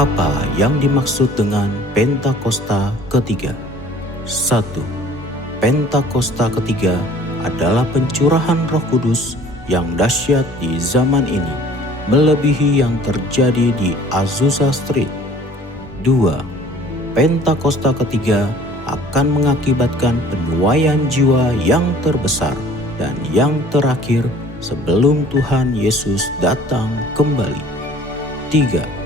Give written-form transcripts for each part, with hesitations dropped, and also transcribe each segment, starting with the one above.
Apa yang dimaksud dengan Pentakosta ketiga? 1. Pentakosta ketiga adalah pencurahan Roh Kudus yang dahsyat di zaman ini, melebihi yang terjadi di Azusa Street. 2. Pentakosta ketiga akan mengakibatkan penuaian jiwa yang terbesar dan yang terakhir sebelum Tuhan Yesus datang kembali. 3.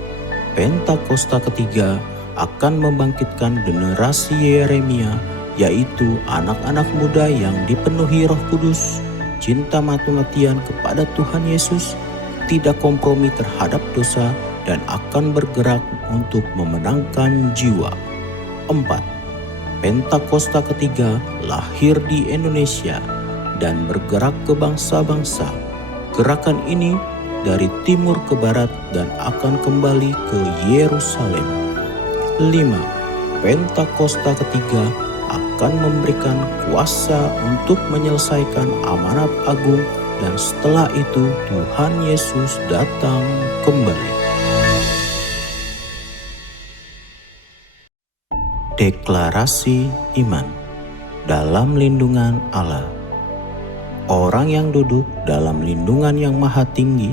Pentakosta ketiga akan membangkitkan generasi Yeremia, yaitu anak-anak muda yang dipenuhi Roh Kudus, cinta mati-matian kepada Tuhan Yesus, tidak kompromi terhadap dosa, dan akan bergerak untuk memenangkan jiwa. 4. Pentakosta ketiga lahir di Indonesia dan bergerak ke bangsa-bangsa. Gerakan ini dari timur ke barat dan akan kembali ke Yerusalem. 5. Pentakosta ketiga akan memberikan kuasa untuk menyelesaikan amanat agung, dan setelah itu Tuhan Yesus datang kembali. Deklarasi iman dalam lindungan Allah. Orang yang duduk dalam lindungan yang maha tinggi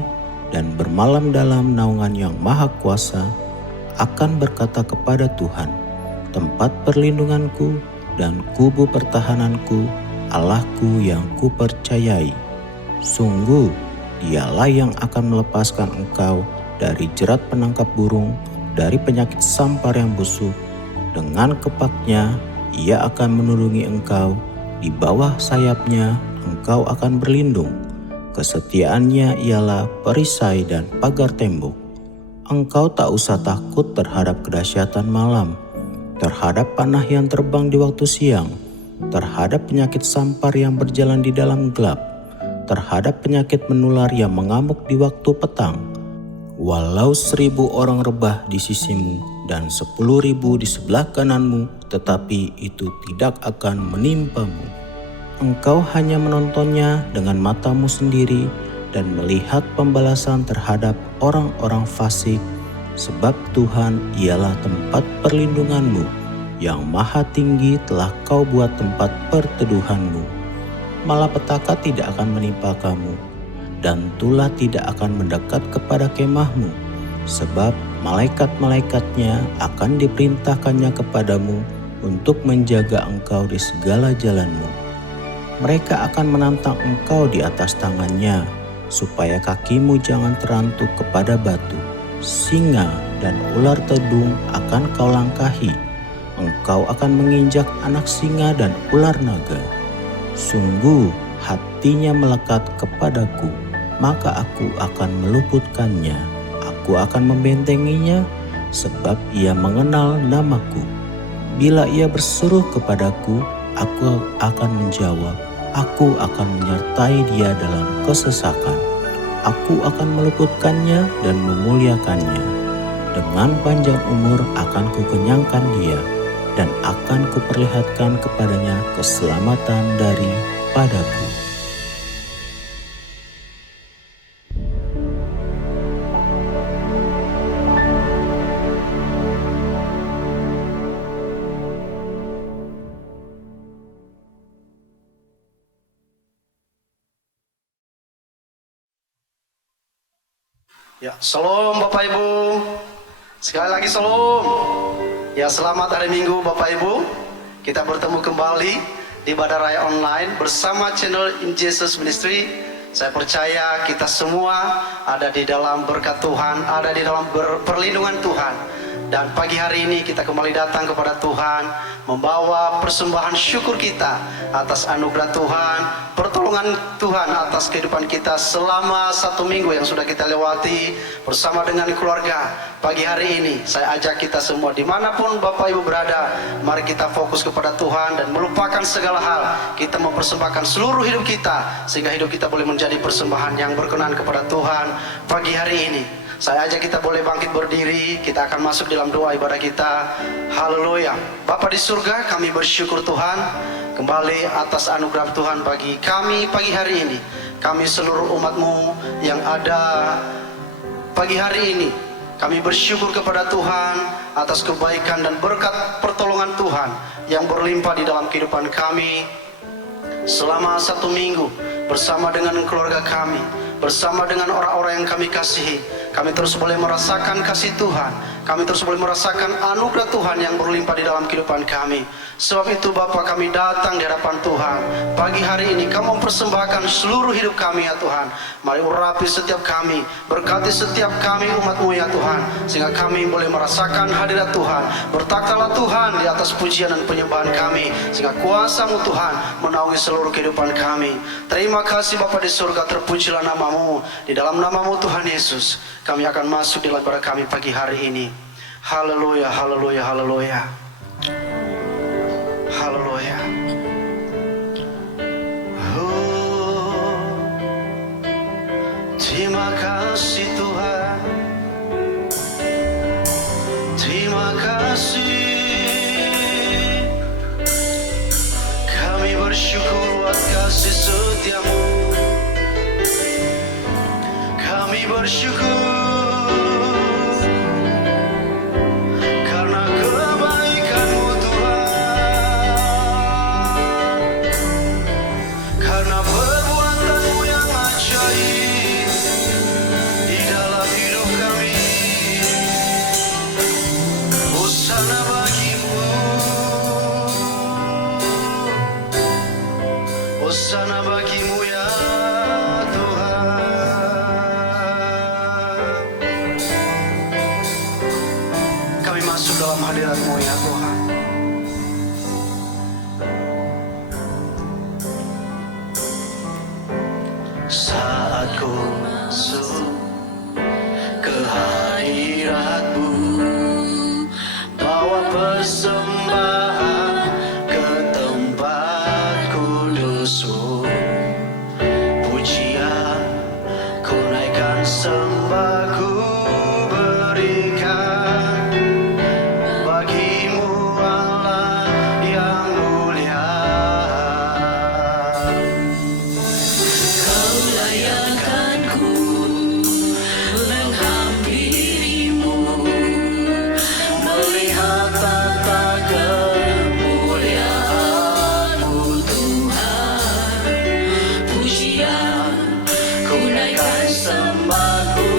dan bermalam dalam naungan yang maha kuasa akan berkata kepada Tuhan, tempat perlindunganku dan kubu pertahananku, Allahku yang kupercayai. Sungguh, dialah yang akan melepaskan engkau dari jerat penangkap burung, dari penyakit sampar yang busuk. Dengan kepaknya, ia akan menulungi engkau, di bawah sayapnya engkau akan berlindung. Kesetiaannya ialah perisai dan pagar tembok. Engkau tak usah takut terhadap kedahsyatan malam, terhadap panah yang terbang di waktu siang, terhadap penyakit sampar yang berjalan di dalam gelap, terhadap penyakit menular yang mengamuk di waktu petang. Walau 1.000 orang rebah di sisimu dan 10.000 di sebelah kananmu, tetapi itu tidak akan menimpamu. Engkau hanya menontonnya dengan matamu sendiri dan melihat pembalasan terhadap orang-orang fasik, sebab Tuhan ialah tempat perlindunganmu, yang maha tinggi telah kau buat tempat perteduhanmu. Malapetaka tidak akan menimpa kamu, dan tulah tidak akan mendekat kepada kemahmu, sebab malaikat-malaikatnya akan diperintahkannya kepadamu untuk menjaga engkau di segala jalanmu. Mereka akan menantang engkau di atas tangannya, supaya kakimu jangan terantuk kepada batu. Singa dan ular tedung akan kau langkahi. Engkau akan menginjak anak singa dan ular naga. Sungguh hatinya melekat kepadaku, maka aku akan meluputkannya. Aku akan membentenginya, sebab ia mengenal namaku. Bila ia berseru kepadaku, aku akan menjawab. Aku akan menyertai dia dalam kesesakan. Aku akan meluputkannya dan memuliakannya. Dengan panjang umur akan kukenyangkan dia, dan akan kuperlihatkan kepadanya keselamatan daripadaku. Ya, shalom Bapak Ibu. Sekali lagi shalom. Ya, selamat hari Minggu Bapak Ibu. Kita bertemu kembali di Ibadah Raya Online bersama channel In Jesus Ministry. Saya percaya kita semua ada di dalam berkat Tuhan, ada di dalam perlindungan Tuhan. Dan pagi hari ini kita kembali datang kepada Tuhan, membawa persembahan syukur kita atas anugerah Tuhan, pertolongan Tuhan atas kehidupan kita selama 1 minggu yang sudah kita lewati bersama dengan keluarga. Pagi hari ini saya ajak kita semua dimanapun Bapak Ibu berada, mari kita fokus kepada Tuhan dan melupakan segala hal. Kita mempersembahkan seluruh hidup kita, sehingga hidup kita boleh menjadi persembahan yang berkenan kepada Tuhan pagi hari ini. Saya ajak kita boleh bangkit berdiri, kita akan masuk dalam doa ibadah kita. Haleluya. Bapa di surga, kami bersyukur Tuhan kembali atas anugerah Tuhan bagi kami pagi hari ini. Kami seluruh umat-Mu yang ada pagi hari ini, Kami bersyukur kepada Tuhan atas kebaikan dan berkat pertolongan Tuhan yang berlimpah di dalam kehidupan kami selama 1 minggu bersama dengan keluarga kami, bersama dengan orang-orang yang kami kasihi. Kami terus boleh merasakan kasih Tuhan, kami terus boleh merasakan anugerah Tuhan yang berlimpah di dalam kehidupan kami. Sebab itu Bapa, kami datang di hadapan Tuhan pagi hari ini. Kami mempersembahkan seluruh hidup kami ya Tuhan. Mari urapi setiap kami, berkati setiap kami umat-Mu ya Tuhan, sehingga kami boleh merasakan hadirat Tuhan. Bertaktalah Tuhan di atas pujian dan penyembahan kami, sehingga kuasa-Mu Tuhan menaungi seluruh kehidupan kami. Terima kasih Bapa di surga, terpujilah nama-Mu. Di dalam nama-Mu Tuhan Yesus, kami akan masuk dalam ibadah kami pagi hari ini. Haleluya, haleluya, haleluya. Haleluya. Terima kasih Tuhan. Terima kasih. Kami bersyukur buat kasih setia-Mu. Kami bersyukur karena kebaikan-Mu Tuhan, karena perbuatan-Mu yang ajaib di dalam hidup kami. Hosana bagi-Mu, hosana bagi-Mu ya Tuhan. Kami masuk dalam hadirat-Mu ya Tuhan. Saat ku masuk ke hadirat-Mu, bawa persembahan ke tempat kudus-Mu. Pujian ku naikkan, sembah ku berikan bagi-Mu Allah yang mulia. Kau layakkanku menghampiri-Mu, melihat tata kemuliaan-Mu Tuhan. Pujian ku naikkan, sembah ku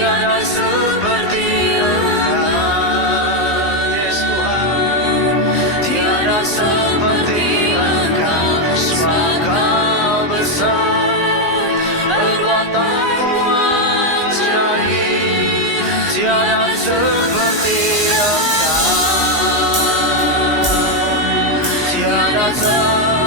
tiada seperti Engkau. Yes Tuhan, tiada seperti Engkau, sebab Kau besar, perbuatanmu ajaib, tiada seperti Engkau, tiada seperti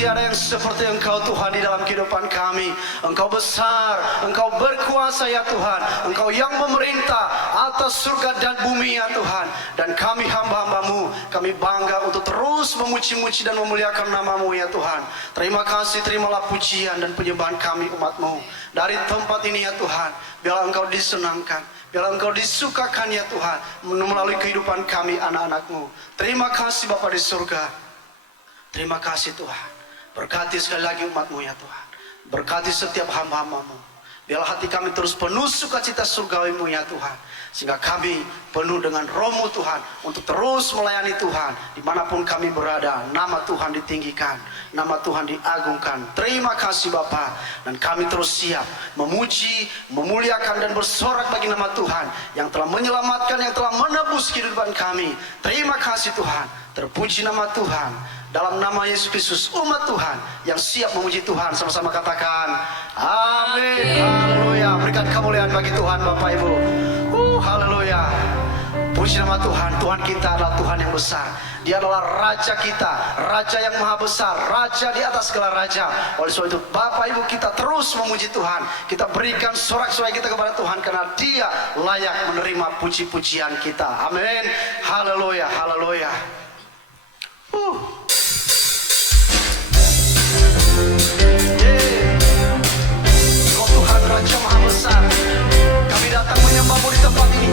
tiada yang seperti Engkau Tuhan di dalam kehidupan kami. Engkau besar, Engkau berkuasa ya Tuhan. Engkau yang memerintah atas surga dan bumi ya Tuhan. Dan kami hamba-Hambamu, kami bangga untuk terus memuji-muji dan memuliakan nama-Mu ya Tuhan. Terima kasih, terimalah pujian dan penyembahan kami umat-Mu. Dari tempat ini ya Tuhan, biarlah Engkau disenangkan, biarlah Engkau disukakan ya Tuhan melalui kehidupan kami anak-anak-Mu. Terima kasih Bapa di surga. Terima kasih Tuhan. Berkati sekali lagi umat-Mu ya Tuhan. Berkati setiap hamba-Hamba-Mu. Biarlah hati kami terus penuh sukacita surgawi-Mu ya Tuhan. Sehingga kami penuh dengan Roh-Mu Tuhan. Untuk terus melayani Tuhan. Dimanapun kami berada, nama Tuhan ditinggikan, nama Tuhan diagungkan. Terima kasih Bapa. Dan kami terus siap memuji, memuliakan dan bersorak bagi nama Tuhan yang telah menyelamatkan, yang telah menebus kehidupan kami. Terima kasih Tuhan. Terpuji nama Tuhan. Dalam nama Yesus Kristus, umat Tuhan yang siap memuji Tuhan, sama-sama katakan amin. Haleluya. Berikan kemuliaan bagi Tuhan Bapak Ibu. Haleluya. Puji nama Tuhan. Tuhan kita adalah Tuhan yang besar. Dia adalah Raja kita, Raja yang maha besar, Raja di atas segala raja. Oleh sebab itu Bapak Ibu kita terus memuji Tuhan. Kita berikan sorak-sorai kita kepada Tuhan, karena Dia layak menerima puji-pujian kita. Amin. Haleluya. Haleluya. Kau Tuhan Raja Maha Besar, kami datang menyembah-Mu di tempat ini.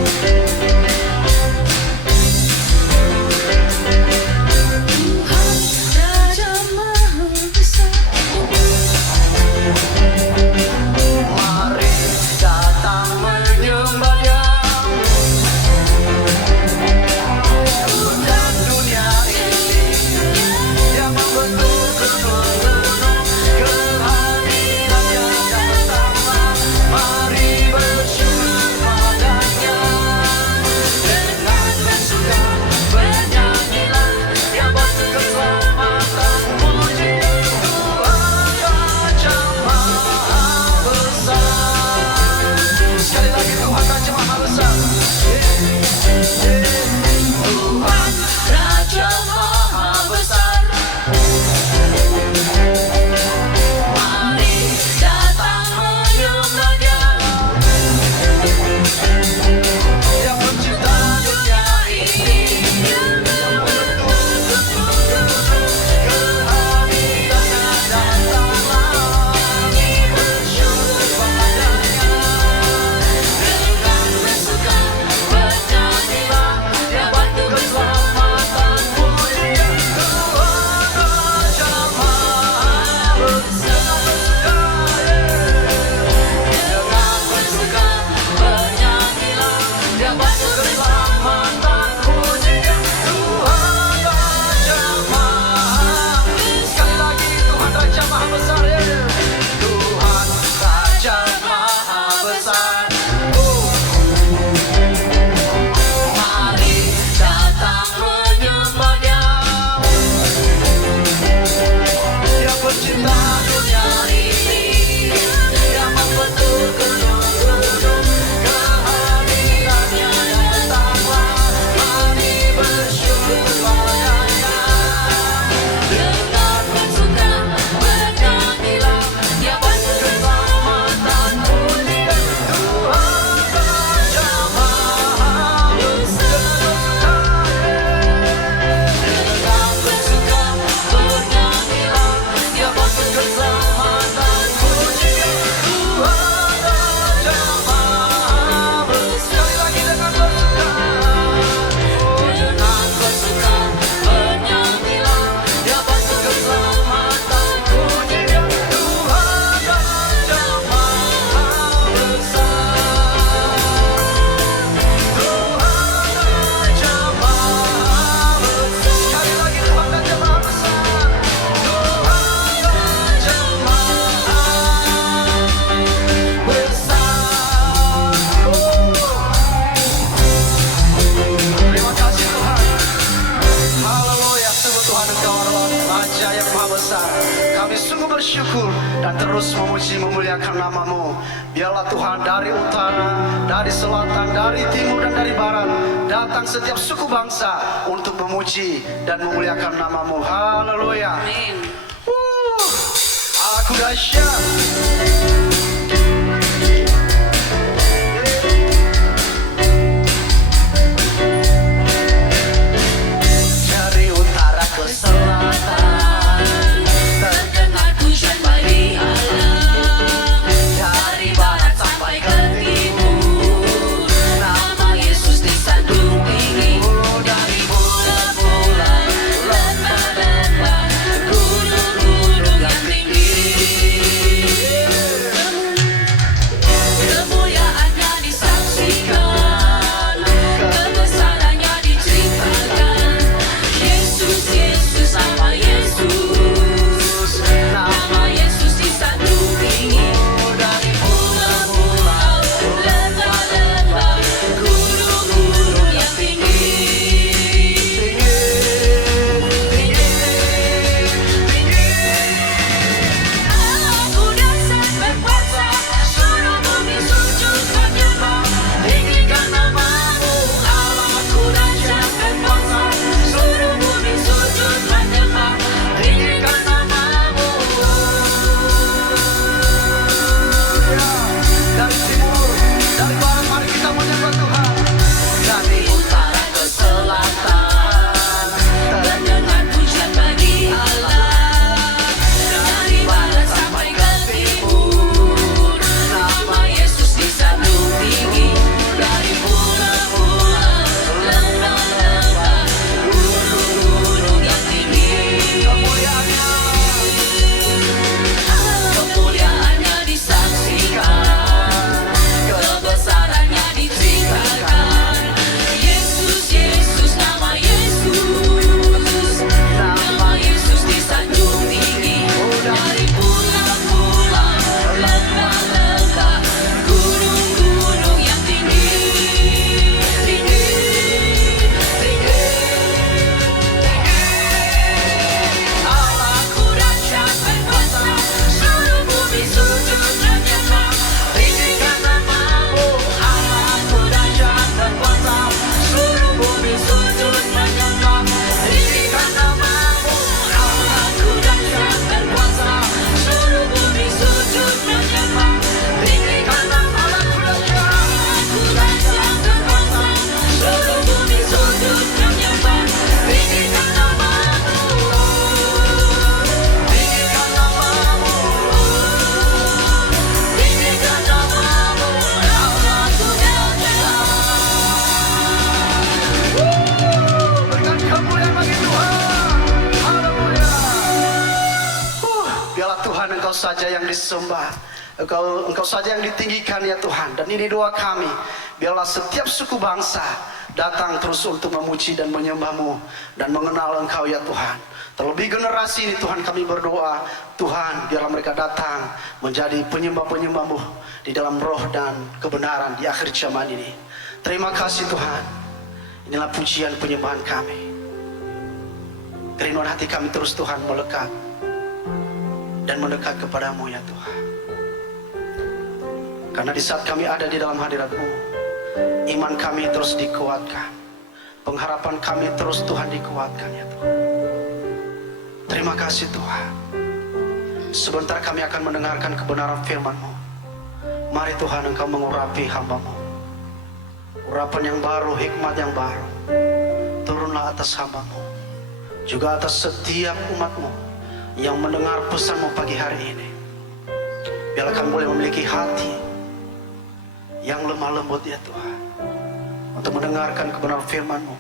bersyukur dan terus memuji memuliakan nama-Mu. Biarlah Tuhan dari utara, dari selatan, dari timur dan dari barat datang setiap suku bangsa untuk memuji dan memuliakan nama-Mu. Haleluya. Aku dahsyat. Dari utara ke selatan terdengar pujian bagi Allah. Dari barat sampai ke timur nama Yesus disandung tinggi. Dari bulan-bulan, lembah-lembah, gunung-gunung yang tinggi. Kemuliaannya disaksikan, kebesarannya diceritakan. Yesus, Yesus, nama Yesus, nama Yesus disandung tinggi. Dari pulau-pulau, lembah-lembah, gunung-gunung yang tinggi. Aku dasar berkuasa, suruh bumi sujud menyembah. Tinggikan nama-Mu, Allahku dahsyat berkuasa, suruh bumi sujud menyembah. Tinggikan nama-Mu. Dari timur, dari barat, mari kita menyembah Tuhan. Dari utara ke selatan terdengar pujian bagi Allah. Dari barat sampai ke timur nama Yesus disandung tinggi. Dari pulau-pulau, lembah-lembah, gunung-gunung yang tinggi. Kemuliaannya disaksikan, kebesarannya diceritakan. Yesus, Yesus, nama Yesus, nama Yesus disandung tinggi. Dari pulau-pulau, lembah-lembah, gunung-gunung yang tinggi. Tinggi, tinggi, Allahku dahsyat berkuasa, suruh bumi sujud menyembah. Tinggikan nama-Mu, Allahku dahsyat berkuasa, suruh bumi sujud menyembah. Tinggikan nama-Mu, Allahku dahsyat berkuasa, suruh bumi sujud menyembah. Tinggikan nama-Mu, Allahku dahsyat berkuasa, suruh bumi sujud menyembah. Tinggikan nama-Mu, tinggikan nama-Mu, tinggikan nama-Mu, Allahku dahsyat. Berikan kemuliaan bagi Tuhan. Haleluya. Biarlah Tuhan Engkau saja yang disembah, Engkau saja yang ditinggikan ya Tuhan. Dan ini doa kami, biarlah setiap suku bangsa datang terus untuk memuji dan menyembah-Mu dan mengenal Engkau ya Tuhan. Terlebih generasi ini Tuhan kami berdoa, Tuhan biarlah mereka datang menjadi penyembah-penyembah-Mu di dalam roh dan kebenaran di akhir zaman ini. Terima kasih Tuhan. Inilah pujian penyembahan kami. Kerinduan hati kami terus Tuhan melekat dan mendekat kepadamu ya Tuhan. Karena di saat kami ada di dalam hadirat-Mu, iman kami terus dikuatkan, pengharapan kami terus Tuhan dikuatkan ya Tuhan. Terima kasih Tuhan. Sebentar kami akan mendengarkan kebenaran firman-Mu. Mari Tuhan Engkau mengurapi hamba-Mu. Urapan yang baru, hikmat yang baru, turunlah atas hamba-Mu, juga atas setiap umat-Mu yang mendengar pesan-Mu pagi hari ini. Biarlah kami boleh memiliki hati yang lemah lembut ya Tuhan, untuk mendengarkan kebenaran firman-Mu,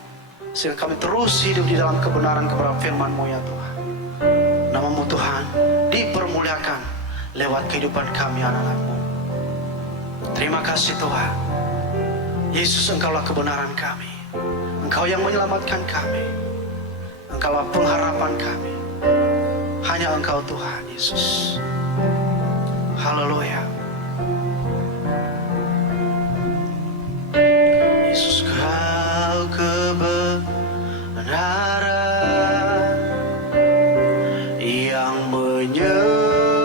sehingga kami terus hidup di dalam kebenaran-kebenaran firman-Mu ya Tuhan. Nama-Mu Tuhan dipermuliakan lewat kehidupan kami anak-anak-Mu. Terima kasih Tuhan. Yesus, Engkaulah kebenaran kami, Engkau yang menyelamatkan kami, Engkaulah pengharapan kami. Hanya Engkau Tuhan Yesus. Haleluya. Yesus, Kau kebenaran yang menyelamatkan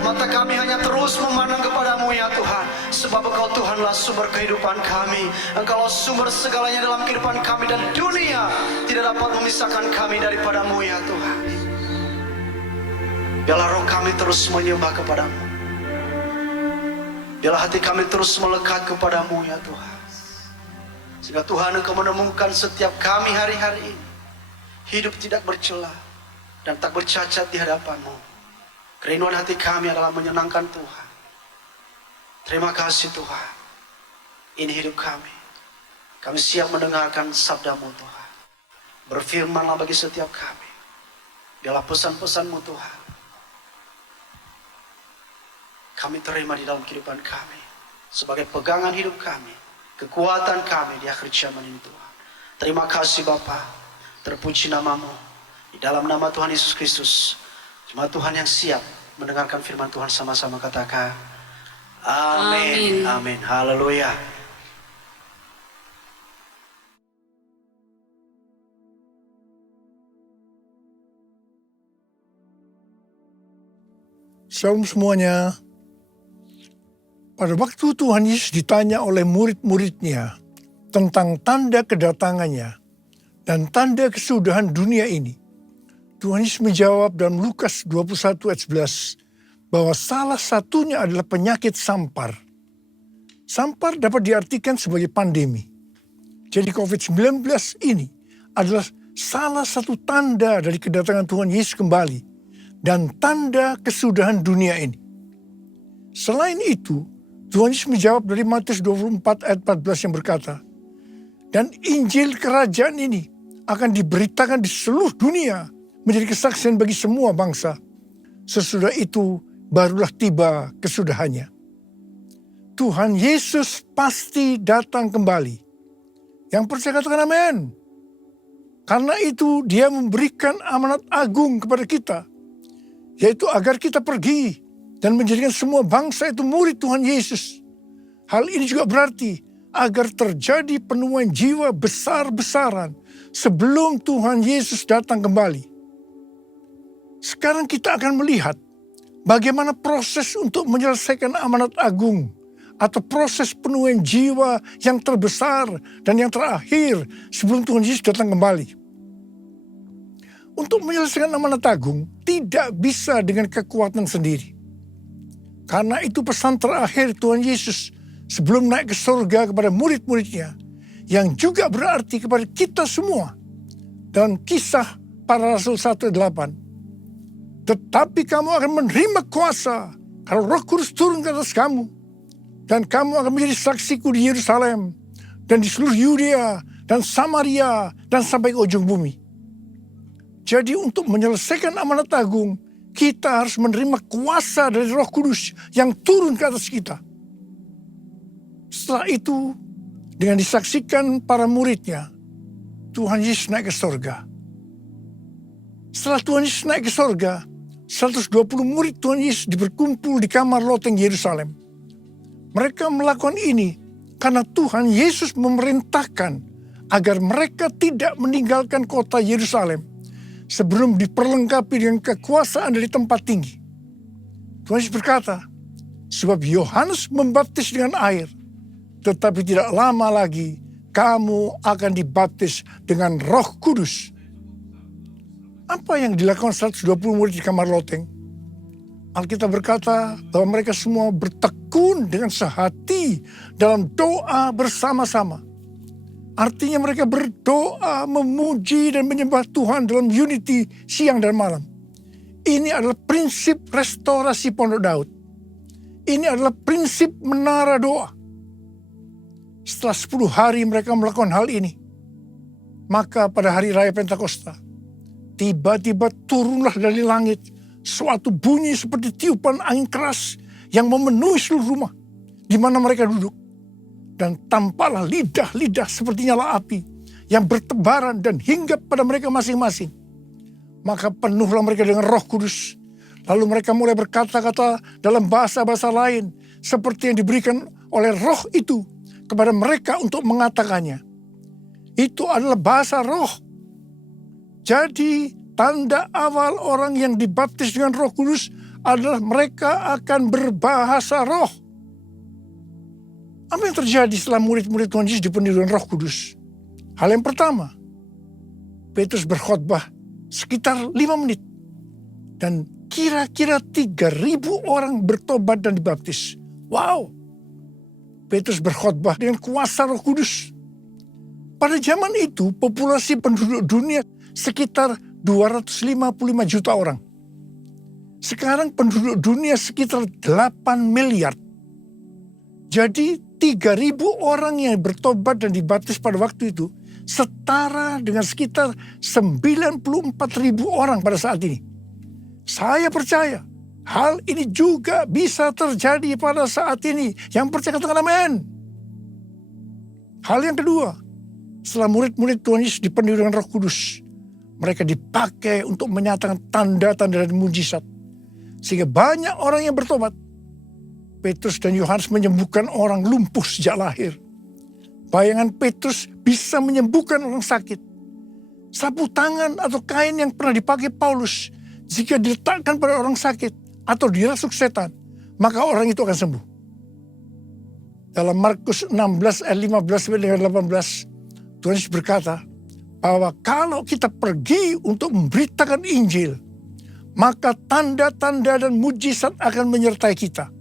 Mata kami hanya terus memandang kepadamu ya Tuhan. Sebab Engkau Tuhanlah sumber kehidupan kami. Engkaulah sumber segalanya dalam kehidupan kami. Dan dunia tidak dapat memisahkan kami daripadamu ya Tuhan. Biarlah roh kami terus menyembah kepadamu. Biarlah hati kami terus melekat kepadamu ya Tuhan. Sehingga Tuhan Engkau menemukan setiap kami hari-hari ini hidup tidak bercela dan tak bercacat di hadapan-Mu. Kerinduan hati kami adalah menyenangkan Tuhan. Terima kasih Tuhan. Ini hidup kami. Kami siap mendengarkan sabda-Mu Tuhan. Berfirmanlah bagi setiap kami. Biarlah pesan-pesan-Mu Tuhan kami terima di dalam kehidupan kami. Sebagai pegangan hidup kami. Kekuatan kami di akhir zaman ini Tuhan. Terima kasih Bapa. Terpuji nama-Mu. Di dalam nama Tuhan Yesus Kristus. Jemaat Tuhan yang siap mendengarkan firman Tuhan sama-sama katakan. Amin. Amin. Haleluya. Shalom semuanya. Pada waktu Tuhan Yesus ditanya oleh murid-muridnya tentang tanda kedatangannya dan tanda kesudahan dunia ini, Tuhan Yesus menjawab dalam Lukas 21 ayat 11 bahwa salah satunya adalah penyakit sampar. Sampar dapat diartikan sebagai pandemi. Jadi COVID-19 ini adalah salah satu tanda dari kedatangan Tuhan Yesus kembali dan tanda kesudahan dunia ini. Selain itu, Tuhan Yesus menjawab dari Matius 24 ayat 14 yang berkata, dan Injil kerajaan ini akan diberitakan di seluruh dunia menjadi kesaksian bagi semua bangsa. Sesudah itu barulah tiba kesudahannya. Tuhan Yesus pasti datang kembali. Yang percaya katakan amin. Karena itu dia memberikan amanat agung kepada kita, yaitu agar kita pergi dan menjadikan semua bangsa itu murid Tuhan Yesus. Hal ini juga berarti agar terjadi penuaian jiwa besar-besaran sebelum Tuhan Yesus datang kembali. Sekarang kita akan melihat bagaimana proses untuk menyelesaikan amanat agung atau proses penuaian jiwa yang terbesar dan yang terakhir sebelum Tuhan Yesus datang kembali. Untuk menyelesaikan amanat agung tidak bisa dengan kekuatan sendiri. Karena itu pesan terakhir Tuhan Yesus sebelum naik ke surga kepada murid-muridnya, yang juga berarti kepada kita semua. Dalam Kisah Para Rasul 1:8. Tetapi kamu akan menerima kuasa kalau Roh Kudus turun ke atas kamu. Dan kamu akan menjadi saksiku di Yerusalem dan di seluruh Yudea dan Samaria dan sampai ke ujung bumi. Jadi untuk menyelesaikan amanat agung, kita harus menerima kuasa dari Roh Kudus yang turun ke atas kita. Setelah itu, dengan disaksikan para muridnya, Tuhan Yesus naik ke surga. Setelah Tuhan Yesus naik ke surga, 120 murid Tuhan Yesus berkumpul di kamar loteng Yerusalem. Mereka melakukan ini karena Tuhan Yesus memerintahkan agar mereka tidak meninggalkan kota Yerusalem sebelum diperlengkapi dengan kekuasaan dari tempat tinggi. Tuhan Yesus berkata, sebab Yohanes membaptis dengan air, tetapi tidak lama lagi kamu akan dibaptis dengan Roh Kudus. Apa yang dilakukan 120 murid di kamar loteng? Alkitab berkata bahwa mereka semua bertekun dengan sehati dalam doa bersama-sama. Artinya mereka berdoa, memuji dan menyembah Tuhan dalam unity siang dan malam. Ini adalah prinsip restorasi Pondok Daud. Ini adalah prinsip menara doa. Setelah 10 hari mereka melakukan hal ini, maka pada hari raya Pentakosta, tiba-tiba turunlah dari langit suatu bunyi seperti tiupan angin keras yang memenuhi seluruh rumah di mana mereka duduk. Dan tampaklah lidah-lidah seperti nyala api yang bertebaran dan hinggap pada mereka masing-masing. Maka penuhlah mereka dengan Roh Kudus. Lalu mereka mulai berkata-kata dalam bahasa-bahasa lain seperti yang diberikan oleh Roh itu kepada mereka untuk mengatakannya. Itu adalah bahasa Roh. Jadi tanda awal orang yang dibaptis dengan Roh Kudus adalah mereka akan berbahasa roh. Apa yang terjadi setelah murid-murid Tuhan Yesus dipenuhi dengan Roh Kudus? Hal yang pertama, Petrus berkhotbah sekitar 5 menit. Dan kira-kira 3.000 orang bertobat dan dibaptis. Wow! Petrus berkhotbah dengan kuasa Roh Kudus. Pada zaman itu, populasi penduduk dunia sekitar 255 juta orang. Sekarang penduduk dunia sekitar 8 miliar. Jadi 3.000 orang yang bertobat dan dibaptis pada waktu itu setara dengan sekitar 94.000 orang pada saat ini. Saya percaya hal ini juga bisa terjadi pada saat ini. Yang percaya katakan amin. Hal yang kedua, setelah murid-murid Tuhan Yesus dipenuhi dengan Roh Kudus, mereka dipakai untuk menyatakan tanda-tanda dan mujizat. Sehingga banyak orang yang bertobat. Petrus dan Yohanes menyembuhkan orang lumpuh sejak lahir. Bayangan Petrus bisa menyembuhkan orang sakit. Sapu tangan atau kain yang pernah dipakai Paulus, jika diletakkan pada orang sakit atau dirasuk setan, maka orang itu akan sembuh. Dalam Markus 16 ayat 15-18, Tuhan Yesus berkata bahwa kalau kita pergi untuk memberitakan Injil, maka tanda-tanda dan mujizat akan menyertai kita.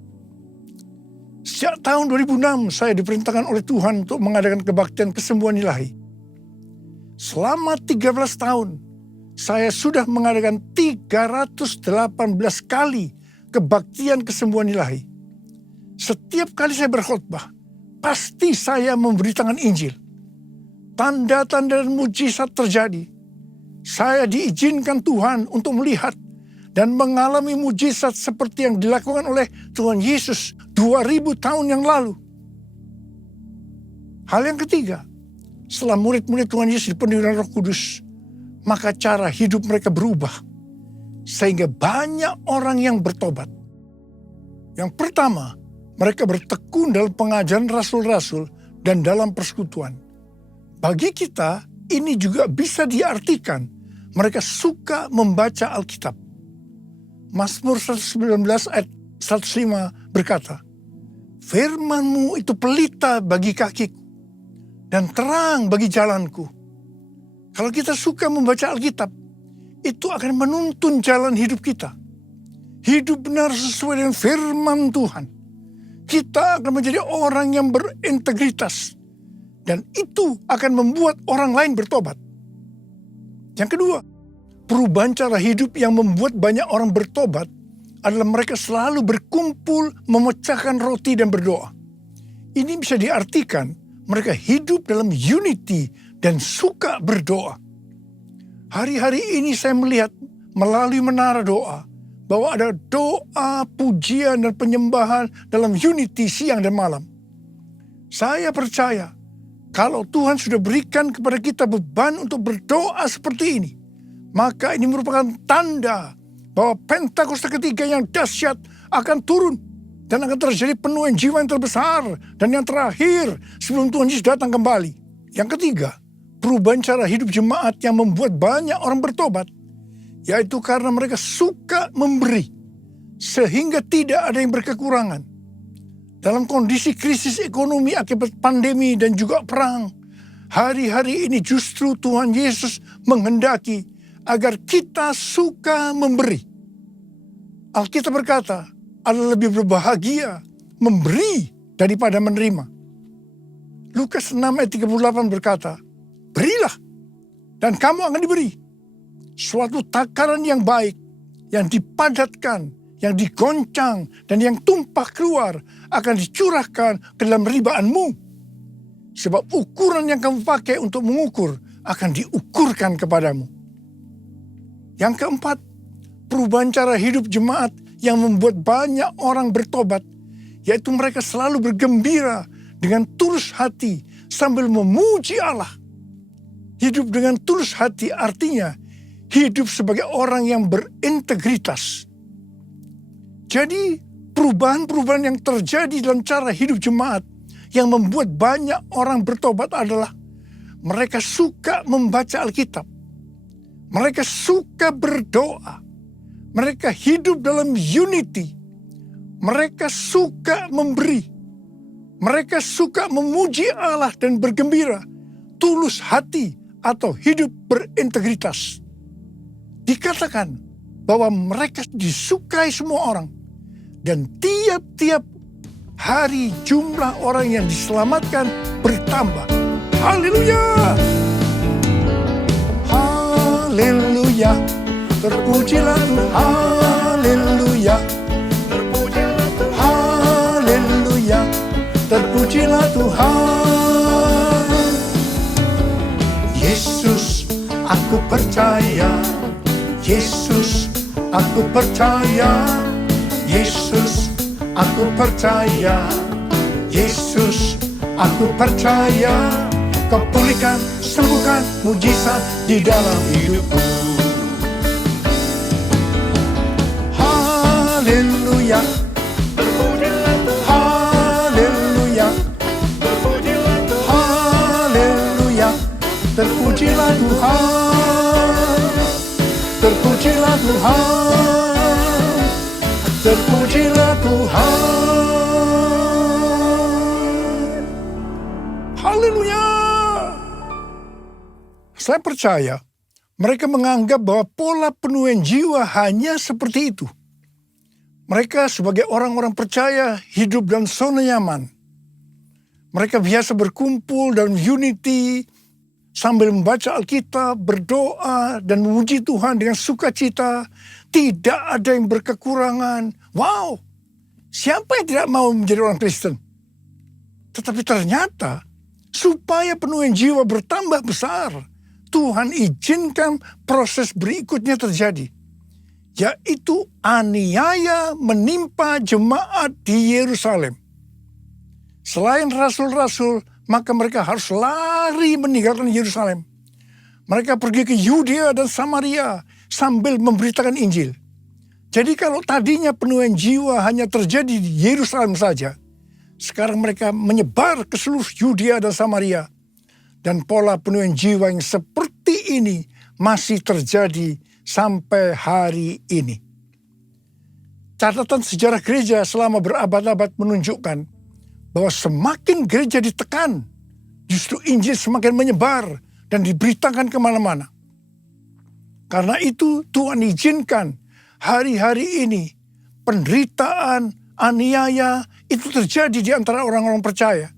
Sejak tahun 2006 saya diperintahkan oleh Tuhan untuk mengadakan kebaktian kesembuhan ilahi. Selama 13 tahun saya sudah mengadakan 318 kali kebaktian kesembuhan ilahi. Setiap kali saya berkhotbah, pasti saya memberitakan Injil. Tanda-tanda dan mujizat terjadi. Saya diizinkan Tuhan untuk melihat dan mengalami mujizat seperti yang dilakukan oleh Tuhan Yesus 2000 tahun yang lalu. Hal yang ketiga, setelah murid-murid Tuhan Yesus dipenuhi dengan Roh Kudus, maka cara hidup mereka berubah. Sehingga banyak orang yang bertobat. Yang pertama, mereka bertekun dalam pengajaran rasul-rasul dan dalam persekutuan. Bagi kita, ini juga bisa diartikan mereka suka membaca Alkitab. Mazmur 119 ayat 105 berkata, "Firman-Mu itu pelita bagi kakiku dan terang bagi jalanku." Kalau kita suka membaca Alkitab, itu akan menuntun jalan hidup kita. Hidup benar sesuai dengan firman Tuhan. Kita akan menjadi orang yang berintegritas. Dan itu akan membuat orang lain bertobat. Yang kedua, perubahan cara hidup yang membuat banyak orang bertobat adalah mereka selalu berkumpul, memecahkan roti dan berdoa. Ini bisa diartikan mereka hidup dalam unity dan suka berdoa. Hari-hari ini saya melihat melalui menara doa bahwa ada doa, pujian dan penyembahan dalam unity siang dan malam. Saya percaya kalau Tuhan sudah berikan kepada kita beban untuk berdoa seperti ini, maka ini merupakan tanda bahwa Pentakosta ketiga yang dahsyat akan turun dan akan terjadi penuaian jiwa yang terbesar dan yang terakhir sebelum Tuhan Yesus datang kembali. Yang ketiga, perubahan cara hidup jemaat yang membuat banyak orang bertobat, yaitu karena mereka suka memberi sehingga tidak ada yang berkekurangan. Dalam kondisi krisis ekonomi akibat pandemi dan juga perang, hari-hari ini justru Tuhan Yesus menghendaki agar kita suka memberi. Alkitab berkata, adalah lebih berbahagia memberi daripada menerima. Lukas 6 ayat 38 berkata, "Berilah dan kamu akan diberi. Suatu takaran yang baik, yang dipadatkan, yang digoncang, dan yang tumpah keluar akan dicurahkan ke dalam ribaanmu. Sebab ukuran yang kamu pakai untuk mengukur akan diukurkan kepadamu." Yang keempat, perubahan cara hidup jemaat yang membuat banyak orang bertobat, yaitu mereka selalu bergembira dengan tulus hati sambil memuji Allah. Hidup dengan tulus hati artinya hidup sebagai orang yang berintegritas. Jadi perubahan-perubahan yang terjadi dalam cara hidup jemaat yang membuat banyak orang bertobat adalah mereka suka membaca Alkitab. Mereka suka berdoa. Mereka hidup dalam unity. Mereka suka memberi. Mereka suka memuji Allah dan bergembira. Tulus hati atau hidup berintegritas. Dikatakan bahwa mereka disukai semua orang. Dan tiap-tiap hari jumlah orang yang diselamatkan bertambah. Haleluya! Haleluya! Terpujilah Tuhan. Haleluya! Haleluya! Terpujilah Tuhan. Yesus, aku percaya. Yesus, aku percaya. Yesus, aku percaya. Yesus, aku percaya. Kau pulihkan, sembuhkan, mujizat di dalam hidupku. Haleluya. Haleluya. Haleluya. Terpujilah Tuhan. Terpujilah Tuhan. Terpujilah Tuhan. Haleluya. Saya percaya mereka menganggap bahwa pola penuaian jiwa hanya seperti itu. Mereka sebagai orang-orang percaya hidup dalam zona nyaman. Mereka biasa berkumpul dalam unity sambil membaca Alkitab, berdoa dan memuji Tuhan dengan sukacita. Tidak ada yang berkekurangan. Wow, siapa yang tidak mau menjadi orang Kristen? Tetapi ternyata supaya penuaian jiwa bertambah besar, Tuhan izinkan proses berikutnya terjadi. Yaitu aniaya menimpa jemaat di Yerusalem. Selain rasul-rasul, maka mereka harus lari meninggalkan Yerusalem. Mereka pergi ke Yudea dan Samaria sambil memberitakan Injil. Jadi kalau tadinya penuaian jiwa hanya terjadi di Yerusalem saja, sekarang mereka menyebar ke seluruh Yudea dan Samaria. Dan pola penuaian jiwa yang seperti ini masih terjadi sampai hari ini. Catatan sejarah gereja selama berabad-abad menunjukkan bahwa semakin gereja ditekan, justru Injil semakin menyebar dan diberitakan kemana-mana. Karena itu Tuhan izinkan hari-hari ini penderitaan, aniaya itu terjadi di antara orang-orang percaya.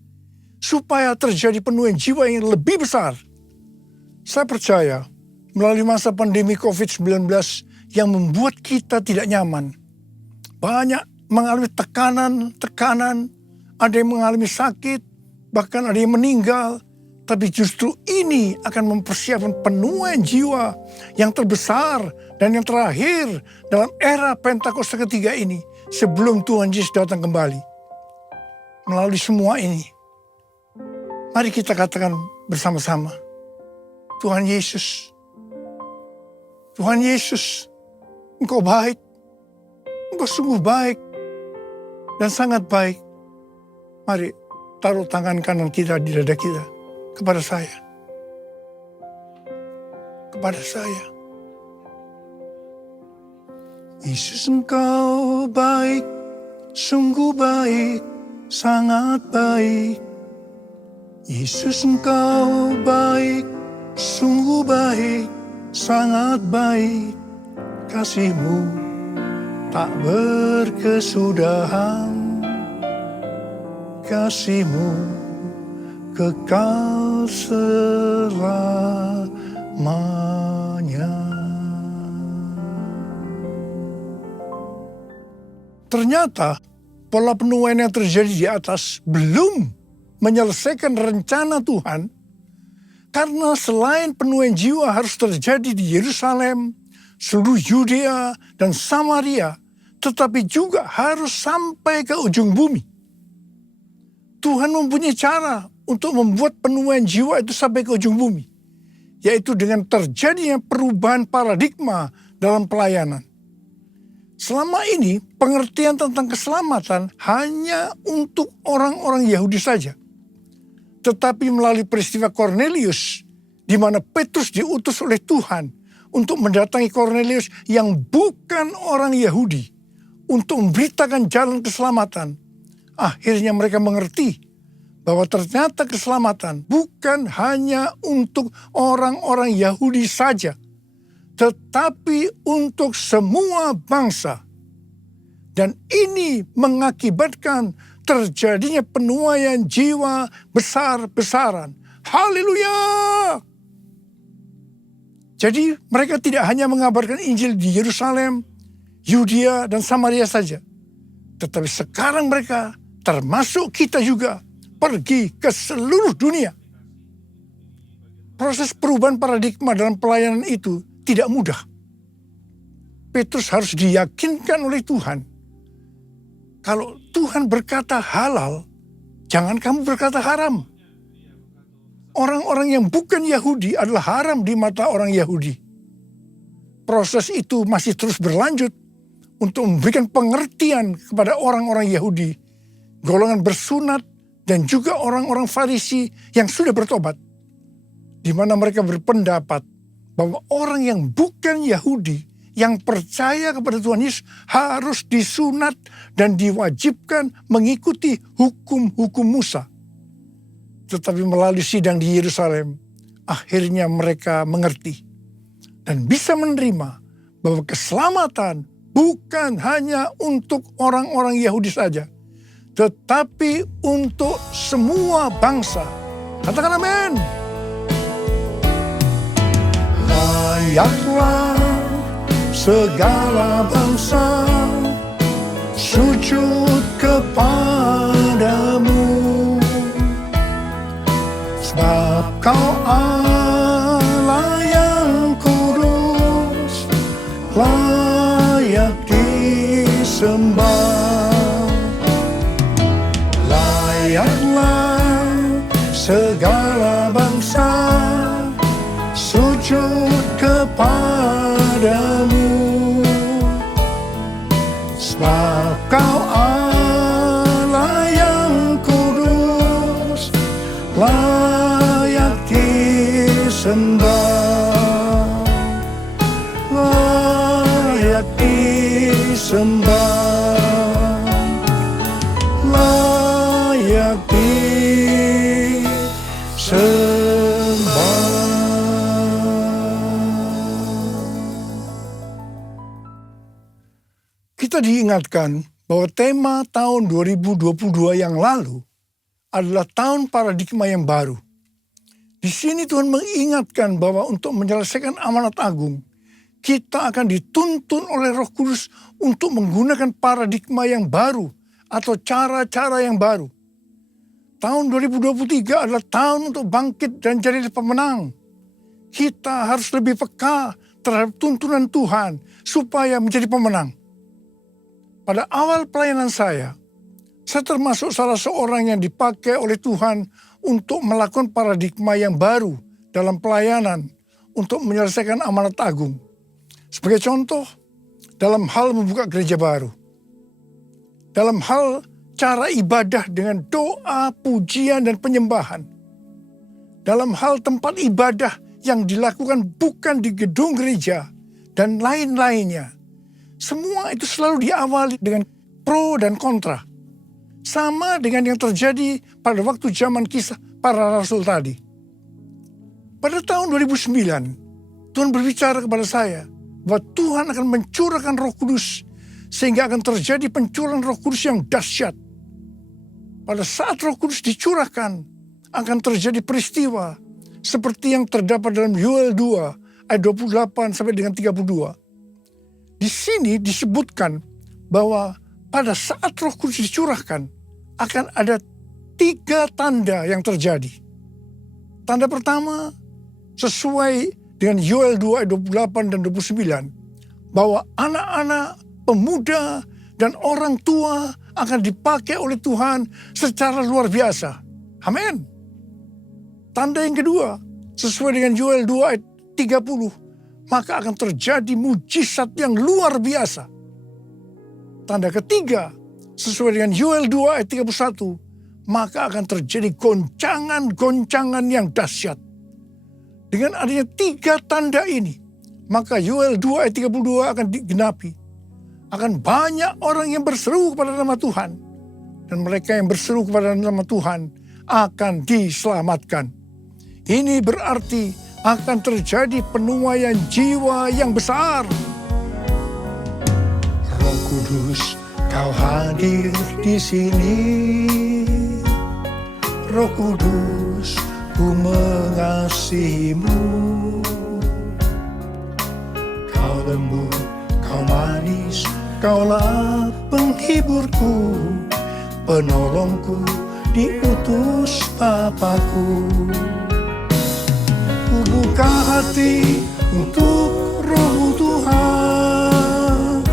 Supaya terjadi penuaian jiwa yang lebih besar. Saya percaya melalui masa pandemi COVID-19 yang membuat kita tidak nyaman. Banyak mengalami tekanan, ada yang mengalami sakit, bahkan ada yang meninggal. Tapi justru ini akan mempersiapkan penuaian jiwa yang terbesar dan yang terakhir dalam era Pentakosta ketiga ini sebelum Tuhan Yesus datang kembali. Melalui semua ini, mari kita katakan bersama-sama, Tuhan Yesus, Engkau baik, Engkau sungguh baik dan sangat baik. Mari taruh tangan kanan kita di dada kita kepada saya. Yesus, Engkau baik, sungguh baik, sangat baik. Yesus, Engkau baik, sungguh baik, sangat baik. Kasih-Mu tak berkesudahan, kasih-Mu kekal selamanya. Ternyata pola penuaian yang terjadi di atas belum menyelesaikan rencana Tuhan, karena selain penuaian jiwa harus terjadi di Yerusalem, seluruh Yudea dan Samaria, tetapi juga harus sampai ke ujung bumi. Tuhan mempunyai cara untuk membuat penuaian jiwa itu sampai ke ujung bumi, yaitu dengan terjadinya perubahan paradigma dalam pelayanan. Selama ini pengertian tentang keselamatan hanya untuk orang-orang Yahudi saja. Tetapi melalui peristiwa Kornelius, di mana Petrus diutus oleh Tuhan untuk mendatangi Kornelius yang bukan orang Yahudi untuk memberitakan jalan keselamatan. Akhirnya mereka mengerti bahwa ternyata keselamatan bukan hanya untuk orang-orang Yahudi saja, tetapi untuk semua bangsa. Dan ini mengakibatkan terjadinya penuaian jiwa besar-besaran. Haleluya! Jadi mereka tidak hanya mengabarkan Injil di Yerusalem, Yudea, dan Samaria saja. Tetapi sekarang mereka, termasuk kita juga, pergi ke seluruh dunia. Proses perubahan paradigma dalam pelayanan itu tidak mudah. Petrus harus diyakinkan oleh Tuhan. Kalau Tuhan berkata halal, jangan kamu berkata haram. Orang-orang yang bukan Yahudi adalah haram di mata orang Yahudi. Proses itu masih terus berlanjut untuk memberikan pengertian kepada orang-orang Yahudi, golongan bersunat, dan juga orang-orang Farisi yang sudah bertobat, di mana mereka berpendapat bahwa orang yang bukan Yahudi yang percaya kepada Tuhan Yesus harus disunat dan diwajibkan mengikuti hukum-hukum Musa. Tetapi melalui sidang di Yerusalem, akhirnya mereka mengerti dan bisa menerima bahwa keselamatan bukan hanya untuk orang-orang Yahudi saja, tetapi untuk semua bangsa. Katakan amin. Layaklah segala bangsa sujud kepadamu, sebab kau Allah yang kudus, layak disembah. Layaklah segala bangsa sujud kepadamu, sebab kau Allah yang kudus, layak disembah, layak disembah, layak disembah. Kita diingatkan bahwa tema tahun 2022 yang lalu adalah tahun paradigma yang baru. Di sini Tuhan mengingatkan bahwa untuk menyelesaikan amanat agung, kita akan dituntun oleh Roh Kudus untuk menggunakan paradigma yang baru atau cara-cara yang baru. Tahun 2023 adalah tahun untuk bangkit dan jadi pemenang. Kita harus lebih peka terhadap tuntunan Tuhan supaya menjadi pemenang. Pada awal pelayanan saya termasuk salah seorang yang dipakai oleh Tuhan untuk melakukan paradigma yang baru dalam pelayanan untuk menyelesaikan amanat agung. Sebagai contoh, dalam hal membuka gereja baru. Dalam hal cara ibadah dengan doa, pujian, dan penyembahan. Dalam hal tempat ibadah yang dilakukan bukan di gedung gereja dan lain-lainnya. Semua itu selalu diawali dengan pro dan kontra. Sama dengan yang terjadi pada waktu zaman kisah para rasul tadi. Pada tahun 2009, Tuhan berbicara kepada saya bahwa Tuhan akan mencurahkan Roh Kudus sehingga akan terjadi pencurahan Roh Kudus yang dahsyat. Pada saat Roh Kudus dicurahkan, akan terjadi peristiwa seperti yang terdapat dalam Yoel 2 ayat 28 sampai dengan 32. Di sini disebutkan bahwa pada saat Roh Kudus dicurahkan akan ada 3 tanda yang terjadi. Tanda pertama sesuai dengan Yoel 2 ayat 28 dan 29 bahwa anak-anak, pemuda, dan orang tua akan dipakai oleh Tuhan secara luar biasa. Amin. Tanda yang kedua sesuai dengan Yoel 2 ayat 30 maka akan terjadi mujizat yang luar biasa. Tanda ketiga, sesuai dengan Yoel 2 ayat 31, maka akan terjadi goncangan-goncangan yang dahsyat. Dengan adanya 3 tanda ini, maka Yoel 2 ayat 32 akan digenapi. Akan banyak orang yang berseru kepada nama Tuhan. Dan mereka yang berseru kepada nama Tuhan akan diselamatkan. Ini berarti akan terjadi penuaian jiwa yang besar. Roh Kudus, Kau hadir di sini. Roh Kudus, ku mengasihimu. Kau lembut, Kau manis, Kaulah penghiburku, penolongku, diutus Bapakku. Ku buka hati untuk Roh Tuhan.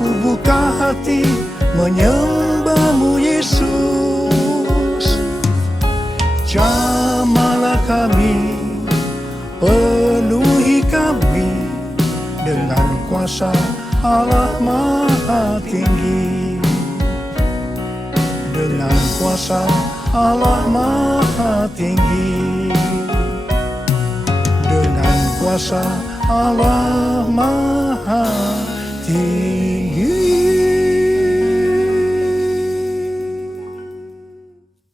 Ku buka hati menyembah-Mu Yesus. Jamahlah kami, penuhi kami dengan kuasa Allah Maha Tinggi. Dengan kuasa Allah Maha Tinggi. Dengan kuasa Allah Maha Tinggi.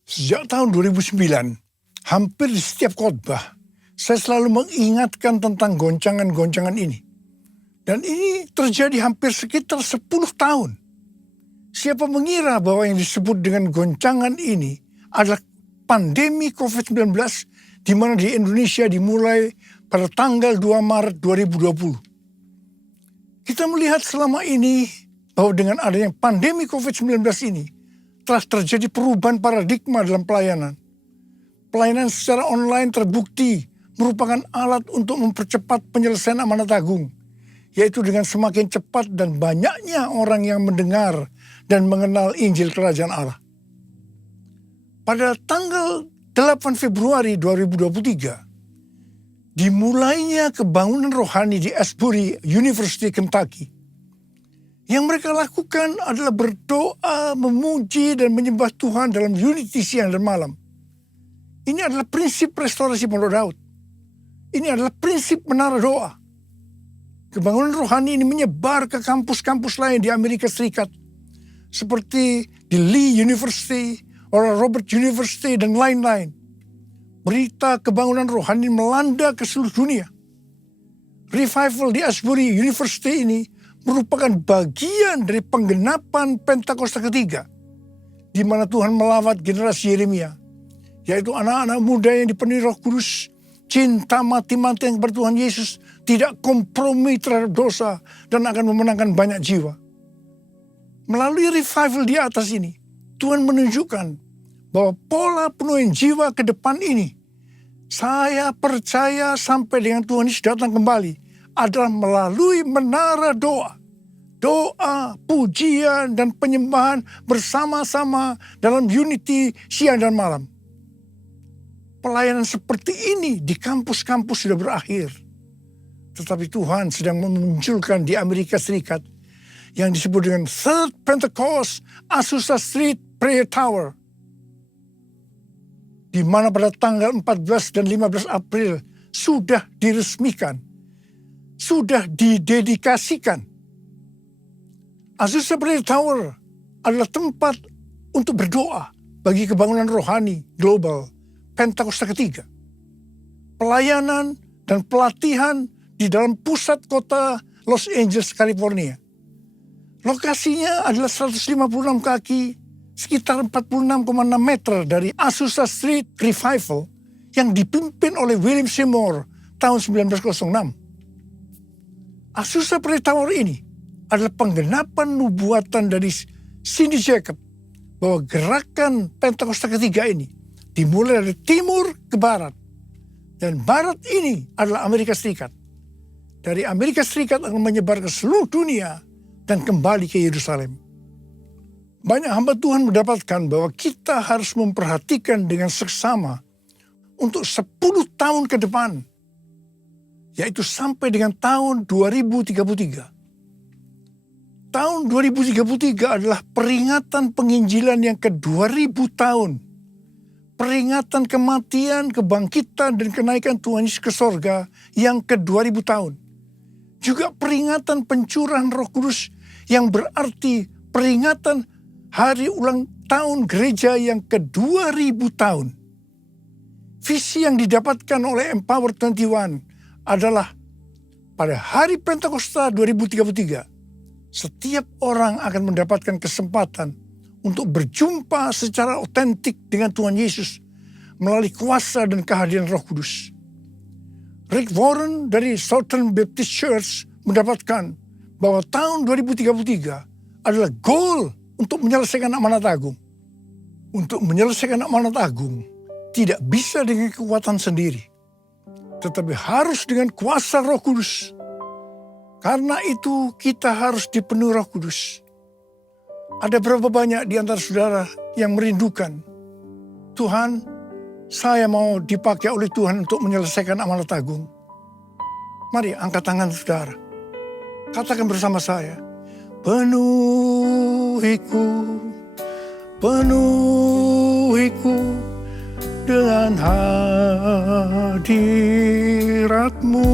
Sejak tahun 2009, hampir di setiap khotbah, saya selalu mengingatkan tentang goncangan-goncangan ini. Dan ini terjadi hampir sekitar 10 tahun. Siapa mengira bahwa yang disebut dengan goncangan ini adalah pandemi COVID-19 di mana di Indonesia dimulai pada tanggal 2 Maret 2020. Kita melihat selama ini bahwa dengan adanya pandemi COVID-19 ini telah terjadi perubahan paradigma dalam pelayanan. Pelayanan secara online terbukti merupakan alat untuk mempercepat penyelesaian amanat agung, yaitu dengan semakin cepat dan banyaknya orang yang mendengar dan mengenal Injil Kerajaan Allah. Pada tanggal 8 Februari 2023, dimulainya kebangunan rohani di Asbury University, Kentucky. Yang mereka lakukan adalah berdoa, memuji, dan menyembah Tuhan dalam unity siang dan malam. Ini adalah prinsip restorasi Pondok Daud. Ini adalah prinsip menara doa. Kebangunan rohani ini menyebar ke kampus-kampus lain di Amerika Serikat. Seperti di Lee University, Oral Roberts University, dan lain-lain. Berita kebangunan rohani melanda ke seluruh dunia. Revival di Asbury University ini merupakan bagian dari penggenapan Pentakosta ketiga, di mana Tuhan melawat generasi Yeremia, yaitu anak-anak muda yang dipenuhi Roh Kudus, cinta mati-matian kepada Tuhan Yesus, tidak kompromi terhadap dosa, dan akan memenangkan banyak jiwa. Melalui revival di atas ini, Tuhan menunjukkan bahwa pola penuhin jiwa ke depan ini, saya percaya sampai dengan Tuhan Yesus datang kembali, adalah melalui menara doa. Doa, pujian, dan penyembahan bersama-sama dalam unity siang dan malam. Pelayanan seperti ini di kampus-kampus sudah berakhir. Tetapi Tuhan sedang memunculkan di Amerika Serikat yang disebut dengan Third Pentecost Azusa Street Prayer Tower. Di mana pada tanggal 14 dan 15 April sudah diresmikan, sudah didedikasikan. Azusa Prayer Tower adalah tempat untuk berdoa bagi kebangunan rohani global Pentakosta ketiga. Pelayanan dan pelatihan di dalam pusat kota Los Angeles, California. Lokasinya adalah 156 kaki, sekitar 46,6 meter dari Azusa Street Revival yang dipimpin oleh William Seymour tahun 1906. Azusa Prayer Tower ini adalah penggenapan nubuatan dari Cindy Jacob bahwa gerakan Pentakosta ketiga ini dimulai dari timur ke barat. Dan barat ini adalah Amerika Serikat. Dari Amerika Serikat akan menyebar ke seluruh dunia dan kembali ke Yerusalem. Banyak hamba Tuhan mendapatkan bahwa kita harus memperhatikan dengan seksama untuk 10 tahun ke depan. Yaitu sampai dengan tahun 2033. Tahun 2033 adalah peringatan penginjilan yang ke-2000 tahun. Peringatan kematian, kebangkitan, dan kenaikan Tuhan Yesus ke sorga yang ke-2000 tahun. juga peringatan pencurahan Roh Kudus yang berarti peringatan hari ulang tahun gereja yang ke-2000 tahun. Visi yang didapatkan oleh Empower 21 adalah pada hari Pentakosta 2033, setiap orang akan mendapatkan kesempatan untuk berjumpa secara otentik dengan Tuhan Yesus melalui kuasa dan kehadiran Roh Kudus. Rick Warren dari Southern Baptist Church mendapatkan bahwa tahun 2033 adalah goal untuk menyelesaikan amanat agung. Untuk menyelesaikan amanat agung tidak bisa dengan kekuatan sendiri, tetapi harus dengan kuasa Roh Kudus. Karena itu kita harus dipenuhi Roh Kudus. Ada berapa banyak di antara saudara yang merindukan, Tuhan, saya mau dipakai oleh Tuhan untuk menyelesaikan amanat agung. Mari angkat tangan saudara. Katakan bersama saya, penuhiku, penuhiku dengan hadirat-Mu.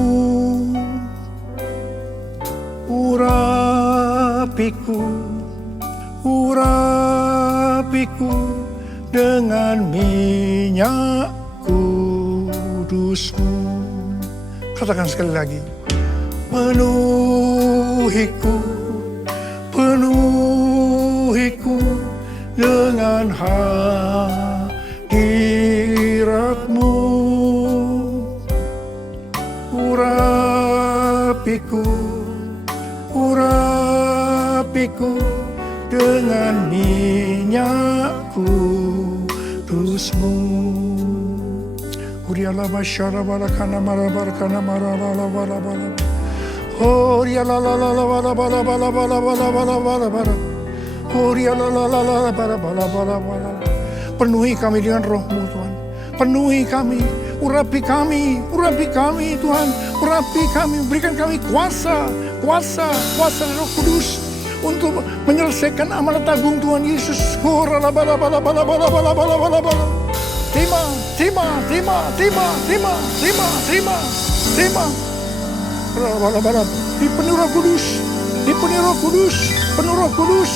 Urapiku, urapiku dengan minyak kudus-Mu. Katakan sekali lagi, penuhiku, penuhiku dengan hadirat-Mu. Urapiku, urapiku dengan minyak kudus-Mu. Uriala basyara barakana marabarakana marabalabala. Uriala la la la bala bala bala bala bala bala bala bala. Uriala la la la bala bala bala bala. Penuhi kami dengan Roh-Mu Tuhan. Penuhi kami, urapi kami Tuhan. Urapi kami, berikan kami kuasa Roh Kudus untuk menyelesaikan amanat agung Tuhan Yesus. Uriala bala bala bala bala bala bala bala bala. Terima. Dipenuhi Roh Kudus, penuh Roh Kudus.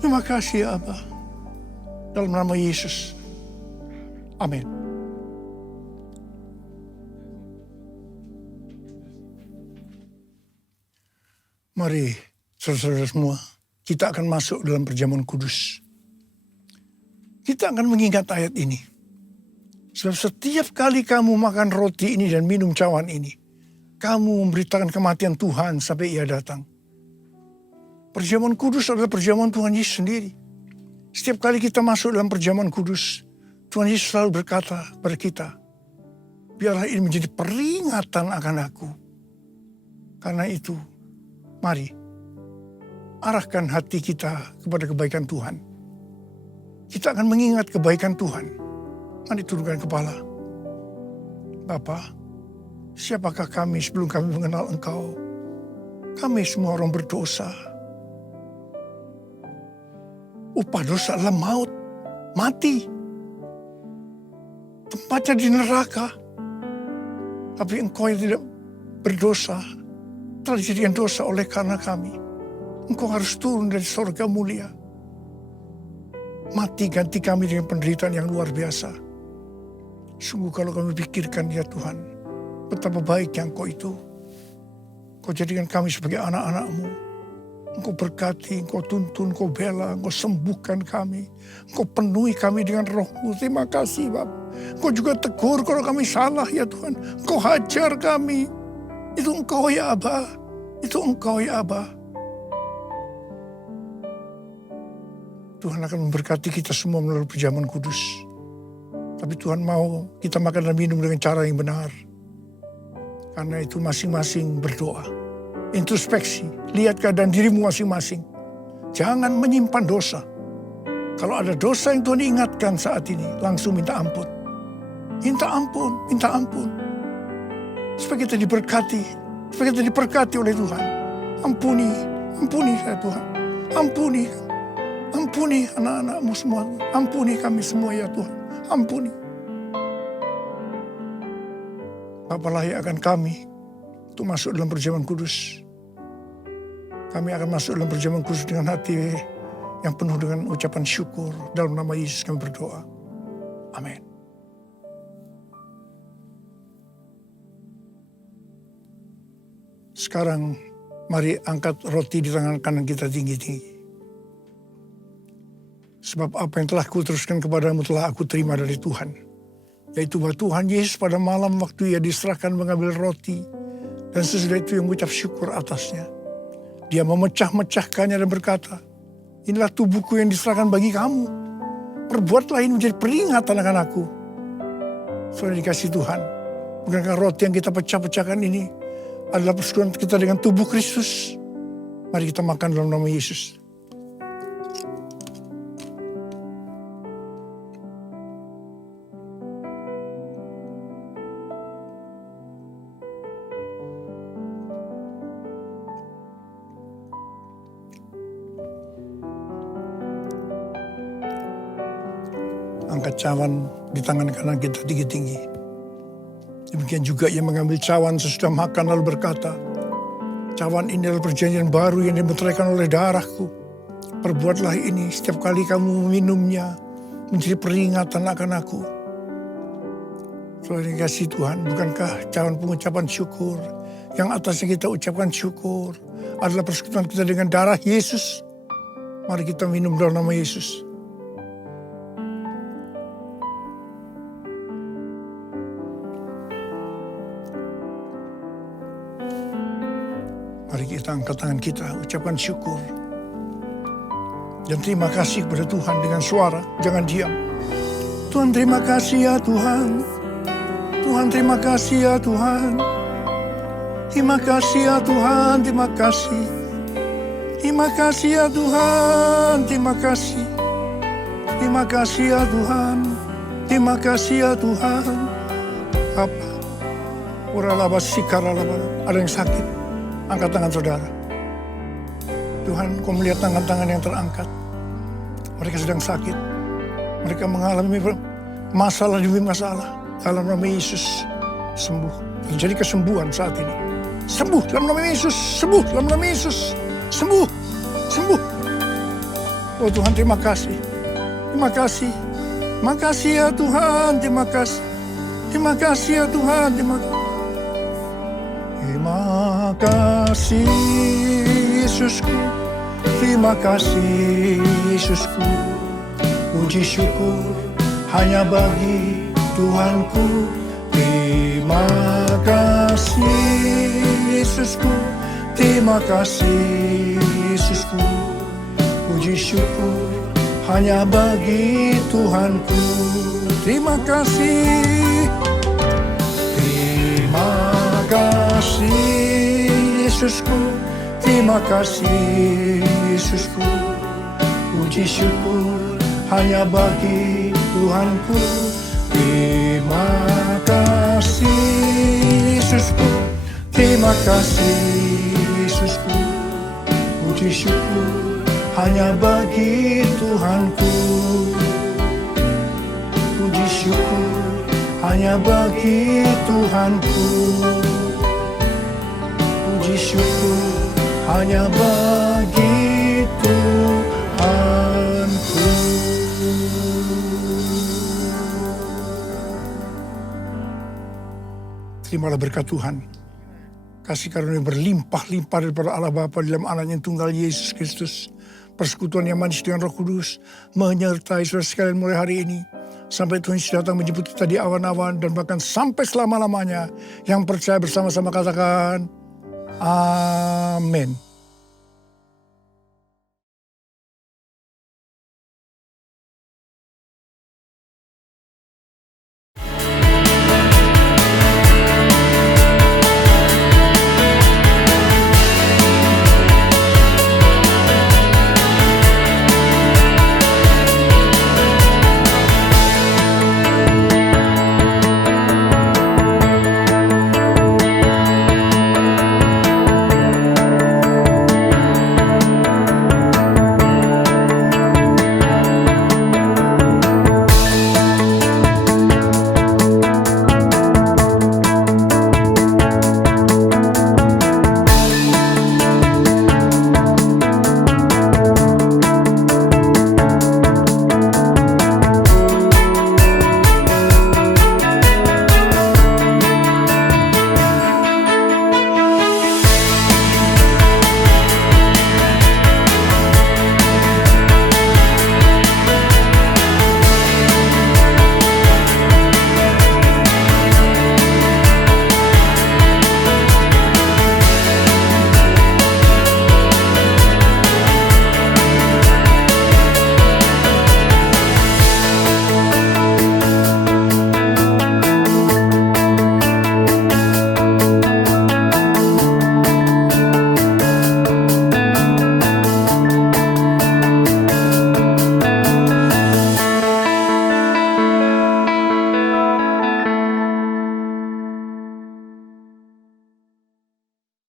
Terima kasih Abba. Dalam nama Yesus. Amin. Mari saudara-saudara semua, kita akan masuk dalam perjamuan kudus. Kita akan mengingat ayat ini. Sebab setiap kali kamu makan roti ini dan minum cawan ini, kamu memberitakan kematian Tuhan sampai Ia datang. Perjamuan kudus adalah perjamuan Tuhan Yesus sendiri. Setiap kali kita masuk dalam perjamuan kudus, Tuhan Yesus selalu berkata kepada kita, biarlah ini menjadi peringatan akan aku. Karena itu, mari, arahkan hati kita kepada kebaikan Tuhan. Kita akan mengingat kebaikan Tuhan. Mari turunkan kepala. Bapa, siapakah kami sebelum kami mengenal Engkau? Kami semua orang berdosa. Upah dosa adalah maut, mati. Tempatnya di neraka. Tapi Engkau yang tidak berdosa telah dijadikan dosa oleh karena kami. Engkau harus turun dari surga mulia. Mati ganti kami dengan penderitaan yang luar biasa. Sungguh kalau kami pikirkan ya Tuhan, betapa baiknya Engkau itu. Engkau jadikan kami sebagai anak-anak-Mu. Engkau berkati, Engkau tuntun, Engkau bela, Engkau sembuhkan kami. Engkau penuhi kami dengan Roh-Mu. Terima kasih Bapa. Engkau juga tegur kalau kami salah ya Tuhan. Engkau hajar kami. Itu Engkau ya Abba. Itu Engkau ya Abba. Tuhan akan memberkati kita semua melalui perjamuan kudus. Tapi Tuhan mau kita makan dan minum dengan cara yang benar. Karena itu masing-masing berdoa. Introspeksi. Lihat keadaan dirimu masing-masing. Jangan menyimpan dosa. Kalau ada dosa yang Tuhan ingatkan saat ini, langsung minta ampun. Minta ampun. Supaya kita diberkati. Supaya kita diberkati oleh Tuhan. Ampuni ya Tuhan. Ampuni. Ampuni anak-anak-Mu semua. Ampuni kami semua ya Tuhan. Ampuni. Bapa, layakkan kami untuk masuk dalam perjamuan kudus. Kami akan masuk dalam perjamuan kudus dengan hati yang penuh dengan ucapan syukur. Dalam nama Yesus kami berdoa. Amin. Sekarang mari angkat roti di tangan kanan kita tinggi-tinggi. Sebab apa yang telah kuteruskan kepadamu telah aku terima dari Tuhan. Yaitu bahwa Tuhan Yesus pada malam waktu ia diserahkan mengambil roti. Dan sesudah itu yang mengucap syukur atasnya. Dia memecah-mecahkannya dan berkata, inilah tubuhku yang diserahkan bagi kamu. Perbuatlah ini menjadi peringatan akan aku. Saudara dikasih Tuhan. Bukankah roti yang kita pecah-pecahkan ini adalah persekutuan kita dengan tubuh Kristus? Mari kita makan dalam nama Yesus. Angkat cawan di tangan kanan kita tinggi-tinggi. Demikian juga ia mengambil cawan sesudah makan lalu berkata, cawan ini adalah perjanjian baru yang dimeteraikan oleh darahku. Perbuatlah ini setiap kali kamu meminumnya menjadi peringatan akan aku. Saudara dikasih Tuhan, bukankah cawan pengucapan syukur yang atasnya kita ucapkan syukur adalah persekutuan kita dengan darah Yesus? Mari kita minum dalam nama Yesus. Mari kita angkat tangan kita, ucapkan syukur. Dan terima kasih kepada Tuhan dengan suara, jangan diam. Tuhan terima kasih ya Tuhan. Tuhan terima kasih ya Tuhan. Terima kasih ya Tuhan, terima kasih. Terima kasih ya Tuhan, terima kasih. Terima kasih ya Tuhan. Terima kasih ya Tuhan. Apa? Uralaba sikaralaba. Ada yang sakit? Angkat tangan saudara. Tuhan, Kau melihat tangan-tangan yang terangkat. Mereka sedang sakit. Mereka mengalami masalah demi masalah. Dalam nama Yesus, sembuh. Terjadi kesembuhan saat ini. Sembuh dalam nama Yesus. Sembuh dalam nama Yesus. Sembuh. Sembuh. Oh Tuhan, terima kasih. Terima kasih. Terima kasih ya Tuhan. Terima kasih. Terima kasih ya Tuhan. Terima kasih. Terima kasih Yesusku, terima kasih Yesusku. Puji syukur hanya bagi Tuhanku. Terima kasih Yesusku, terima kasih Yesusku. Puji syukur hanya bagi Tuhanku. Terima kasih. Terima kasih Yesusku, terima kasih Yesusku. Puji syukur hanya bagi Tuhanku. Terima kasih Yesusku, terima kasih Yesusku. Puji syukur hanya bagi Tuhanku. Puji syukur hanya bagi Tuhanku. Puji syukur hanya bagi Tuhanku. Terimalah berkat Tuhan. Kasih karunia berlimpah-limpah daripada Allah Bapa dalam Anaknya yang tunggal Yesus Kristus. Persekutuan yang manis dengan Roh Kudus menyertai saudara sekalian mulai hari ini. Sampai Tuhan Yesus datang menjemput kita di awan-awan dan bahkan sampai selama-lamanya. Yang percaya bersama-sama katakan, amin.